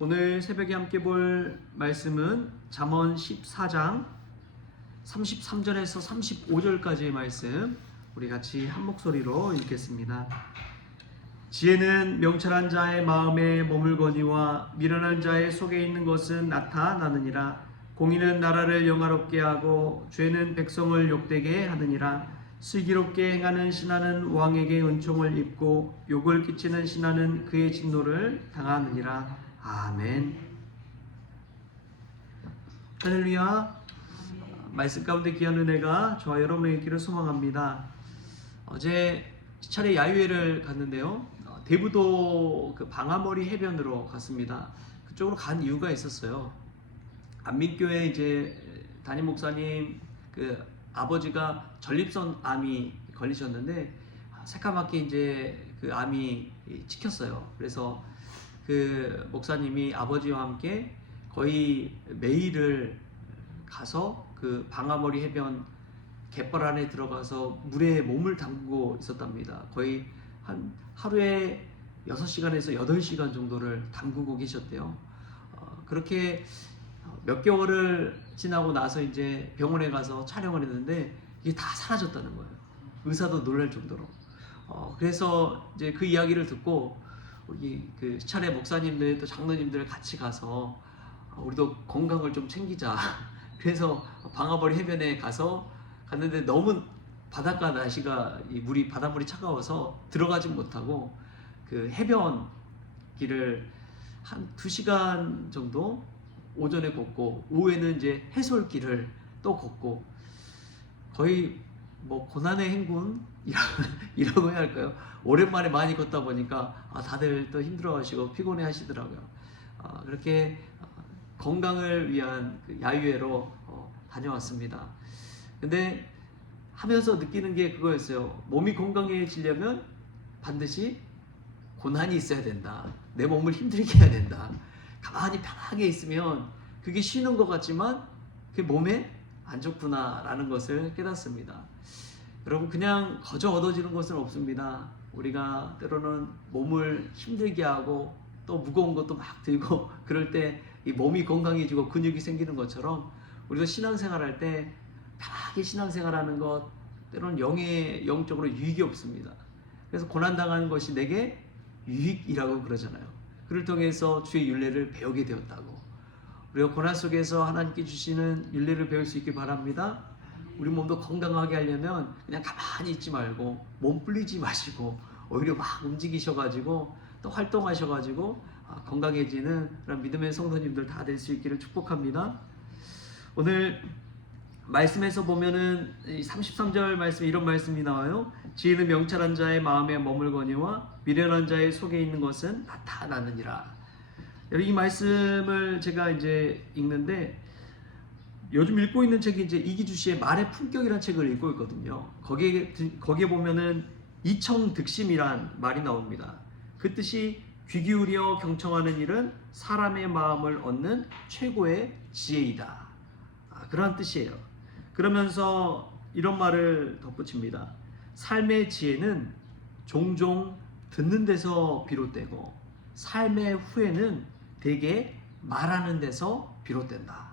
오늘 새벽에 함께 볼 말씀은 잠언 14장 33절에서 35절까지의 말씀, 우리 같이 한 목소리로 읽겠습니다. 지혜는 명철한 자의 마음에 머물거니와 미련한 자의 속에 있는 것은 나타나느니라. 공의는 나라를 영화롭게 하고 죄는 백성을 욕되게 하느니라. 슬기롭게 행하는 신하는 왕에게 은총을 입고 욕을 끼치는 신하는 그의 진노를 당하느니라. 아멘. 할렐루야. 말씀 가운데 귀한 은혜가 저와 여러분에게 있기를 소망합니다. 어제 시찰의 야유회를 갔는데요, 대부도 그 방아머리 해변으로 갔습니다. 그쪽으로 간 이유가 있었어요. 안민교회 이제 담임 목사님 그 아버지가 전립선 암이 걸리셨는데 새까맣게 이제 그 암이 찍혔어요. 그래서 그 목사님이 아버지와 함께 거의 매일을 가서 그 방아머리 해변 갯벌 안에 들어가서 물에 몸을 담그고 있었답니다. 거의 한 하루에 6시간에서 8시간 정도를 담그고 계셨대요. 그렇게 몇 개월을 지나고 나서 이제 병원에 가서 촬영을 했는데 이게 다 사라졌다는 거예요. 의사도 놀랄 정도로. 그래서 이제 그 이야기를 듣고 우리 그 시찰의 목사님들 또 장로님들 같이 가서 우리도 건강을 좀 챙기자. 그래서 방아머리 해변에 갔는데 너무 바닷가 날씨가 이 물이 바닷물이 차가워서 들어가지 못하고 그 해변 길을 한 2시간 정도 오전에 걷고 오후에는 이제 해솔길을 또 걷고 거의 뭐 고난의 행군이라고 해야 할까요? 오랜만에 많이 걷다 보니까 다들 또 힘들어하시고 피곤해 하시더라고요. 그렇게 건강을 위한 그 야유회로 다녀왔습니다. 근데 하면서 느끼는 게 그거였어요. 몸이 건강해지려면 반드시 고난이 있어야 된다. 내 몸을 힘들게 해야 된다. 가만히 편하게 있으면 그게 쉬는 것 같지만 그게 몸에 안 좋구나라는 것을 깨닫습니다. 여러분, 그냥 거저 얻어지는 것은 없습니다. 우리가 때로는 몸을 힘들게 하고 또 무거운 것도 막 들고 그럴 때 이 몸이 건강해지고 근육이 생기는 것처럼 우리도 신앙생활할 때 편하게 신앙생활하는 것, 때로는 영적으로 유익이 없습니다. 그래서 고난당하는 것이 내게 유익이라고 그러잖아요. 그를 통해서 주의 율례를 배우게 되었다고. 우리가 고난 속에서 하나님께 주시는 율례를 배울 수 있길 바랍니다. 우리 몸도 건강하게 하려면 그냥 가만히 있지 말고 몸 불리지 마시고 오히려 막 움직이셔가지고 또 활동하셔가지고 건강해지는 그런 믿음의 성도님들 다 될 수 있기를 축복합니다. 오늘 말씀에서 보면은 33절 말씀, 이런 말씀이 나와요. 지혜는 명철한 자의 마음에 머물거니와 미련한 자의 속에 있는 것은 나타나느니라. 이 말씀을 제가 이제 읽는데 요즘 읽고 있는 책이 이제 이기주 씨의 말의 품격이라는 책을 읽고 있거든요. 거기에 보면은 이청득심이란 말이 나옵니다. 그 뜻이 귀 기울여 경청하는 일은 사람의 마음을 얻는 최고의 지혜이다. 그런 뜻이에요. 그러면서 이런 말을 덧붙입니다. 삶의 지혜는 종종 듣는 데서 비롯되고 삶의 후회는 대개 말하는 데서 비롯된다.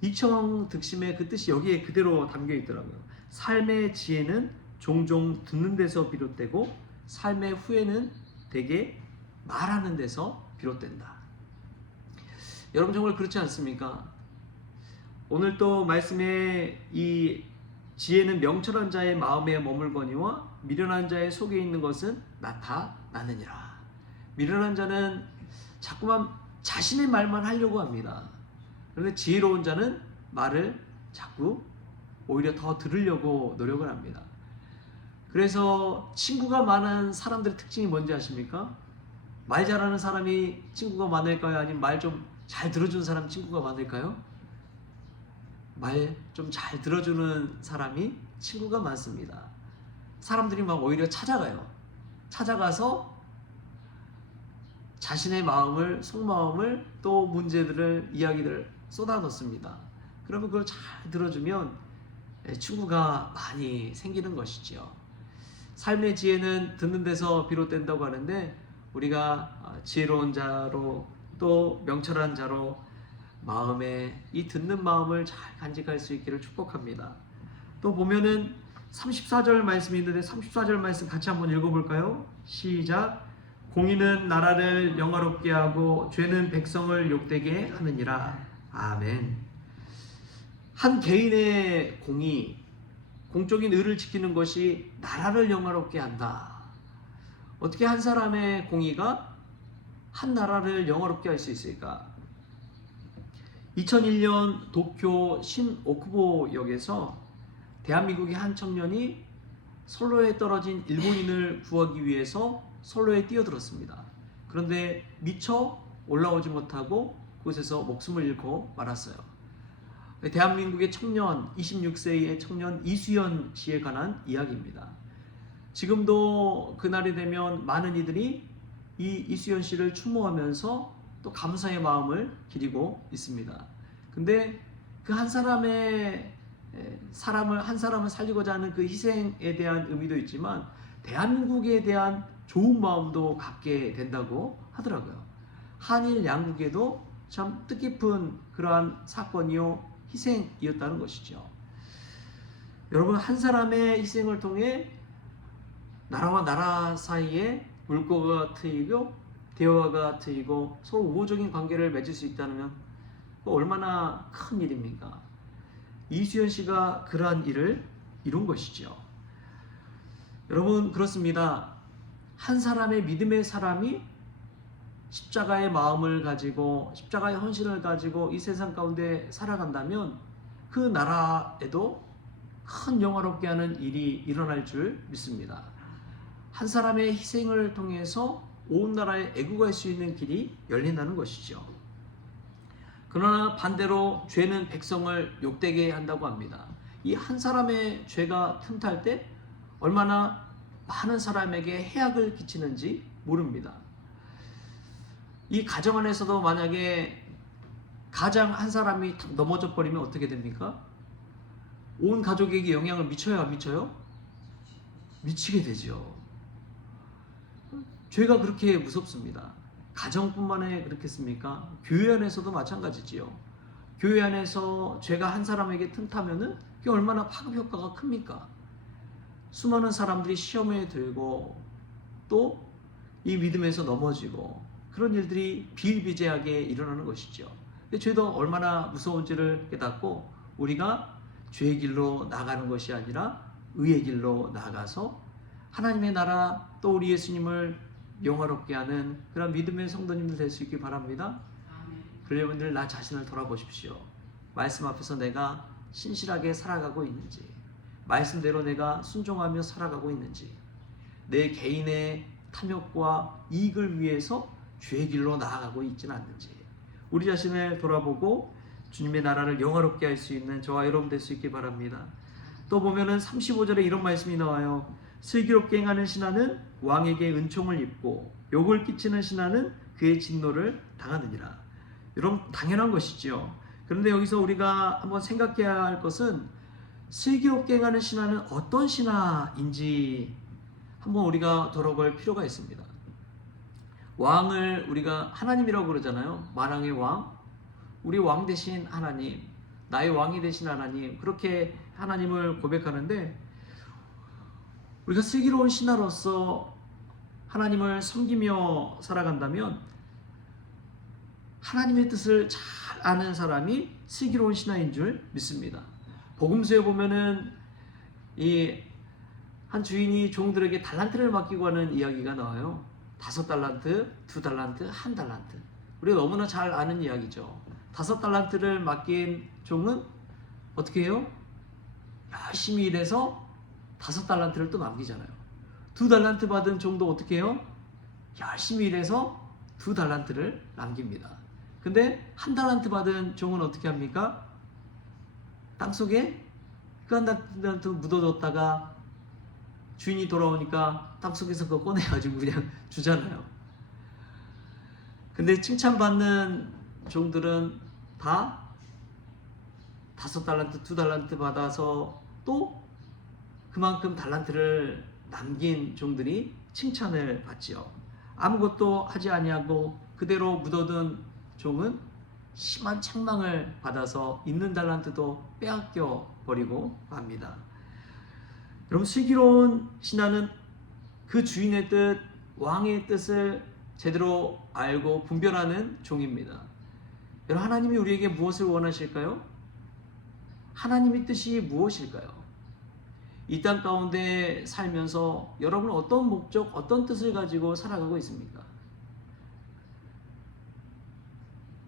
이청득심의 그 뜻이 여기에 그대로 담겨 있더라고요. 삶의 지혜는 종종 듣는 데서 비롯되고 삶의 후회는 대개 말하는 데서 비롯된다. 여러분, 정말 그렇지 않습니까? 오늘 또 말씀에 이 지혜는 명철한 자의 마음에 머물거니와 미련한 자의 속에 있는 것은 나타나느니라. 미련한 자는 자꾸만 자신의 말만 하려고 합니다. 그런데 지혜로운 자는 말을 자꾸 오히려 더 들으려고 노력을 합니다. 그래서 친구가 많은 사람들의 특징이 뭔지 아십니까? 말 잘하는 사람이 친구가 많을까요? 아니면 말 좀 잘 들어주는 사람 친구가 많을까요? 말 좀 잘 들어주는 사람이 친구가 많습니다. 사람들이 막 오히려 찾아가서 자신의 마음을, 속마음을, 또 문제들을, 이야기들을 쏟아놓습니다. 그러면 그걸 잘 들어주면 친구가 많이 생기는 것이지요. 삶의 지혜는 듣는 데서 비롯된다고 하는데 우리가 지혜로운 자로 또 명철한 자로 마음에 이 듣는 마음을 잘 간직할 수 있기를 축복합니다. 또 보면은 34절 말씀이 있는데 34절 말씀 같이 한번 읽어볼까요? 시작. 공의는 나라를 영화롭게 하고 죄는 백성을 욕되게 하느니라. 아멘. 한 개인의 공의, 공적인 의를 지키는 것이 나라를 영화롭게 한다. 어떻게 한 사람의 공의가 한 나라를 영화롭게 할 수 있을까? 2001년 도쿄 신오쿠보역에서 대한민국의 한 청년이 선로에 떨어진 일본인을 구하기 위해서 선로에 뛰어들었습니다. 그런데 미처 올라오지 못하고 그곳에서 목숨을 잃고 말았어요. 대한민국의 청년, 26세의 청년 이수연 씨에 관한 이야기입니다. 지금도 그날이 되면 많은 이들이 이 이수연 씨를 추모하면서 또 감사의 마음을 기리고 있습니다. 근데 그 한 사람의 한 사람을 살리고자 하는 그 희생에 대한 의미도 있지만 대한민국에 대한 좋은 마음도 갖게 된다고 하더라고요. 한일 양국에도 참 뜻깊은 그러한 사건이요 희생이었다는 것이죠. 여러분, 한 사람의 희생을 통해 나라와 나라 사이에 물꼬가 트이고 대화가 트이고 서로 우호적인 관계를 맺을 수 있다면 얼마나 큰 일입니까? 이수연 씨가 그러한 일을 이룬 것이죠. 여러분, 그렇습니다. 한 사람의 믿음의 사람이 십자가의 마음을 가지고 십자가의 헌신을 가지고 이 세상 가운데 살아간다면 그 나라에도 큰 영화롭게 하는 일이 일어날 줄 믿습니다. 한 사람의 희생을 통해서 온 나라에 애국할 수 있는 길이 열린다는 것이죠. 그러나 반대로 죄는 백성을 욕되게 한다고 합니다. 이 한 사람의 죄가 틈탈 때 얼마나 많은 사람에게 해악을 끼치는지 모릅니다. 이 가정 안에서도 만약에 가장 한 사람이 탁 넘어져 버리면 어떻게 됩니까? 온 가족에게 영향을 미쳐요, 안 미쳐요? 미치게 되죠. 죄가 그렇게 무섭습니다. 가정뿐만에 그렇겠습니까? 교회 안에서도 마찬가지지요. 교회 안에서 죄가 한 사람에게 틈타면은 그게 얼마나 파급 효과가 큽니까? 수많은 사람들이 시험에 들고 또 이 믿음에서 넘어지고 그런 일들이 비일비재하게 일어나는 것이죠. 죄도 얼마나 무서운지를 깨닫고 우리가 죄의 길로 나가는 것이 아니라 의의 길로 나가서 하나님의 나라 또 우리 예수님을 영화롭게 하는 그런 믿음의 성도님들 될 수 있길 바랍니다. 그러려면 늘 나 자신을 돌아보십시오. 말씀 앞에서 내가 신실하게 살아가고 있는지, 말씀대로 내가 순종하며 살아가고 있는지, 내 개인의 탐욕과 이익을 위해서 죄의 길로 나아가고 있지는 않는지 우리 자신을 돌아보고 주님의 나라를 영화롭게 할 수 있는 저와 여러분 될 수 있길 바랍니다. 또 보면은 35절에 이런 말씀이 나와요. 슬기롭게 행하는 신하는 왕에게 은총을 입고 욕을 끼치는 신하는 그의 진노를 당하느니라. 여러분, 당연한 것이죠. 그런데 여기서 우리가 한번 생각해야 할 것은 슬기롭게 행하는 신하는 어떤 신하인지 한번 우리가 돌아볼 필요가 있습니다. 왕을 우리가 하나님이라고 그러잖아요. 만왕의 왕, 우리 왕 대신 하나님, 나의 왕이 되신 하나님, 그렇게 하나님을 고백하는데 우리가 슬기로운 신하로서 하나님을 섬기며 살아간다면 하나님의 뜻을 잘 아는 사람이 슬기로운 신하인 줄 믿습니다. 복음서에 보면은 이 한 주인이 종들에게 달란트를 맡기고 하는 이야기가 나와요. 5달란트, 2달란트, 1달란트. 우리가 너무나 잘 아는 이야기죠. 5달란트를 맡긴 종은 어떻게 해요? 열심히 일해서 5달란트를 또 남기잖아요. 2달란트 받은 종도 어떻게 해요? 열심히 일해서 2달란트를 남깁니다. 근데 1달란트 받은 종은 어떻게 합니까? 땅속에 그 1달란트 묻어뒀다가 주인이 돌아오니까 땅속에서 그거 꺼내가지고 그냥 주잖아요. 근데 칭찬받는 종들은 다 5달란트, 2달란트 받아서 또 그만큼 달란트를 남긴 종들이 칭찬을 받지요. 아무것도 하지 아니하고 그대로 묻어둔 종은 심한 책망을 받아서 있는 달란트도 빼앗겨 버리고 맙니다. 여러분, 슬기로운 신하는 그 주인의 뜻, 왕의 뜻을 제대로 알고 분별하는 종입니다. 여러분, 하나님이 우리에게 무엇을 원하실까요? 하나님의 뜻이 무엇일까요? 이 땅 가운데 살면서 여러분은 어떤 목적, 어떤 뜻을 가지고 살아가고 있습니까?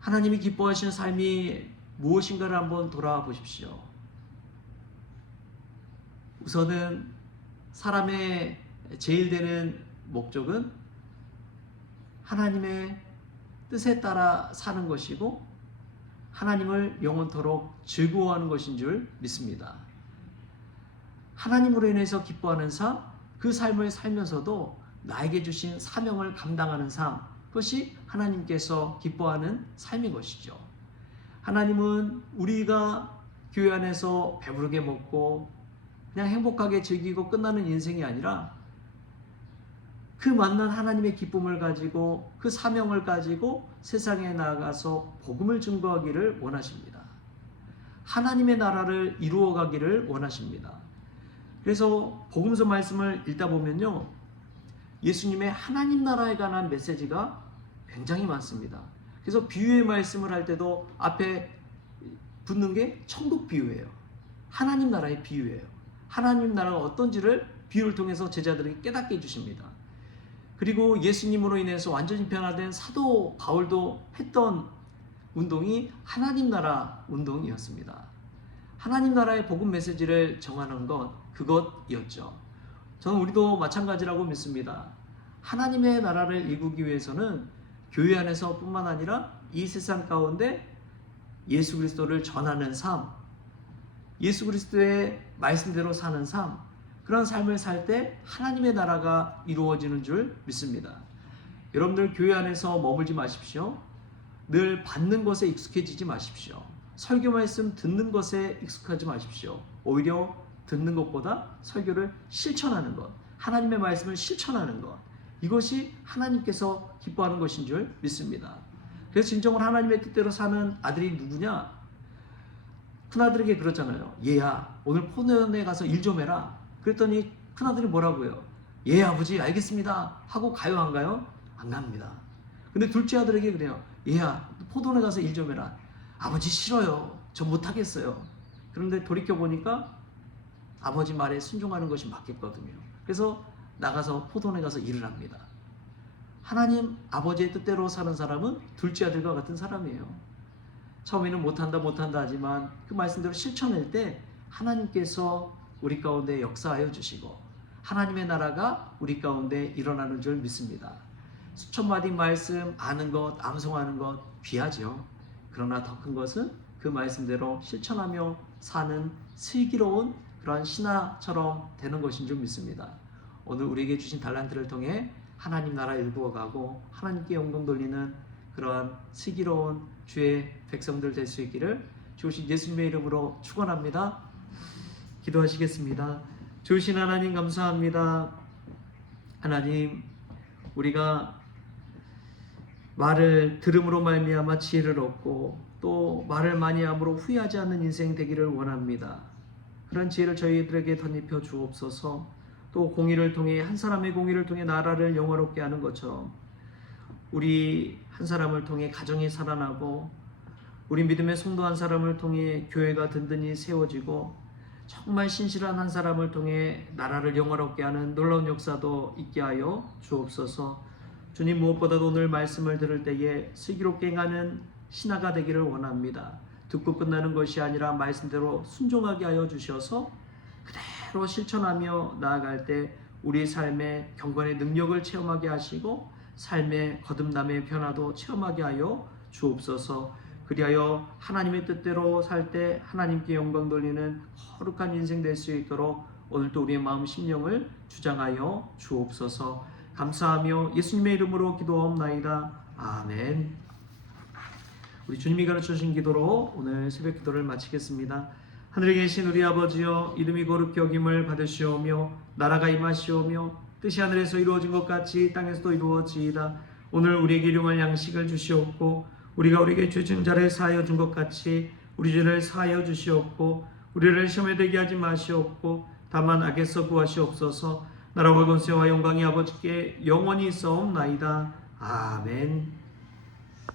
하나님이 기뻐하시는 삶이 무엇인가를 한번 돌아보십시오. 우선은 사람의 제일 되는 목적은 하나님의 뜻에 따라 사는 것이고 하나님을 영원토록 즐거워하는 것인 줄 믿습니다. 하나님으로 인해서 기뻐하는 삶, 그 삶을 살면서도 나에게 주신 사명을 감당하는 삶, 그것이 하나님께서 기뻐하는 삶인 것이죠. 하나님은 우리가 교회 안에서 배부르게 먹고 그냥 행복하게 즐기고 끝나는 인생이 아니라 그 만난 하나님의 기쁨을 가지고 그 사명을 가지고 세상에 나가서 복음을 증거하기를 원하십니다. 하나님의 나라를 이루어가기를 원하십니다. 그래서 복음서 말씀을 읽다 보면요, 예수님의 하나님 나라에 관한 메시지가 굉장히 많습니다. 그래서 비유의 말씀을 할 때도 앞에 붙는 게 천국 비유예요. 하나님 나라의 비유예요. 하나님 나라가 어떤지를 비유를 통해서 제자들에게 깨닫게 해주십니다. 그리고 예수님으로 인해서 완전히 변화된 사도 바울도 했던 운동이 하나님 나라 운동이었습니다. 하나님 나라의 복음 메시지를 정하는 것, 그것이었죠. 저는 우리도 마찬가지라고 믿습니다. 하나님의 나라를 이루기 위해서는 교회 안에서 뿐만 아니라 이 세상 가운데 예수 그리스도를 전하는 삶, 예수 그리스도의 말씀대로 사는 삶, 그런 삶을 살 때 하나님의 나라가 이루어지는 줄 믿습니다. 여러분들 교회 안에서 머물지 마십시오. 늘 받는 것에 익숙해지지 마십시오. 설교 말씀 듣는 것에 익숙하지 마십시오. 오히려 듣는 것보다 설교를 실천하는 것, 하나님의 말씀을 실천하는 것, 이것이 하나님께서 기뻐하는 것인 줄 믿습니다. 그래서 진정으로 하나님의 뜻대로 사는 아들이 누구냐? 큰아들에게 그러잖아요. 얘야, 오늘 포도원에 가서 일 좀 해라. 그랬더니 큰아들이 뭐라고요? 예, 아버지, 알겠습니다 하고 가요, 안 가요? 안 갑니다. 근데 둘째 아들에게 그래요. 얘야, 포도원에 가서 일 좀 해라. 아버지, 싫어요. 저 못하겠어요. 그런데 돌이켜보니까 아버지 말에 순종하는 것이 맞겠거든요. 그래서 나가서 포도원에 가서 일을 합니다. 하나님 아버지의 뜻대로 사는 사람은 둘째 아들과 같은 사람이에요. 처음에는 못한다 하지만 그 말씀대로 실천할 때 하나님께서 우리 가운데 역사하여 주시고 하나님의 나라가 우리 가운데 일어나는 줄 믿습니다. 수천 마디 말씀 아는 것, 암송하는 것 귀하죠. 그러나 더 큰 것은 그 말씀대로 실천하며 사는 슬기로운 그러한 신하처럼 되는 것인 줄 믿습니다. 오늘 우리에게 주신 달란트를 통해 하나님 나라 일구어가고 하나님께 영광 돌리는 그러한 슬기로운 주의 백성들 될 수 있기를 주신 예수님의 이름으로 축원합니다. 기도하시겠습니다. 주신 하나님 감사합니다. 하나님, 우리가 말을 들음으로 말미암아 지혜를 얻고 또 말을 많이 함으로 후회하지 않는 인생 되기를 원합니다. 그런 지혜를 저희들에게 덧입혀 주옵소서. 또 공의를 통해 한 사람의 공의를 통해 나라를 영화롭게 하는 것처럼 우리 한 사람을 통해 가정이 살아나고 우리 믿음의 성도 한 사람을 통해 교회가 든든히 세워지고 정말 신실한 한 사람을 통해 나라를 영화롭게 하는 놀라운 역사도 있게 하여 주옵소서. 주님, 무엇보다도 오늘 말씀을 들을 때에 슬기롭게 행하는 신하가 되기를 원합니다. 듣고 끝나는 것이 아니라 말씀대로 순종하게 하여 주셔서 그대로 실천하며 나아갈 때 우리 삶의 경건의 능력을 체험하게 하시고 삶의 거듭남의 변화도 체험하게 하여 주옵소서. 그리하여 하나님의 뜻대로 살 때 하나님께 영광 돌리는 거룩한 인생 될 수 있도록 오늘도 우리의 마음 심령을 주장하여 주옵소서. 감사하며 예수님의 이름으로 기도하옵나이다. 아멘. 우리 주님이 가르쳐 주신 기도로 오늘 새벽 기도를 마치겠습니다. 하늘에 계신 우리 아버지여, 이름이 거룩히 여김을 받으시오며 나라가 임하시오며 뜻이 하늘에서 이루어진 것 같이 땅에서도 이루어지이다. 오늘 우리에게 일용할 양식을 주시옵고 우리가 우리에게 죄진 자를 사하여 준 것 같이 우리 죄를 사하여 주시옵고 우리를 시험에 들게 하지 마시옵고 다만 악에서 구하시옵소서. 나라와 권세와 영광이 아버지께 영원히 있사옵나이다. 아멘.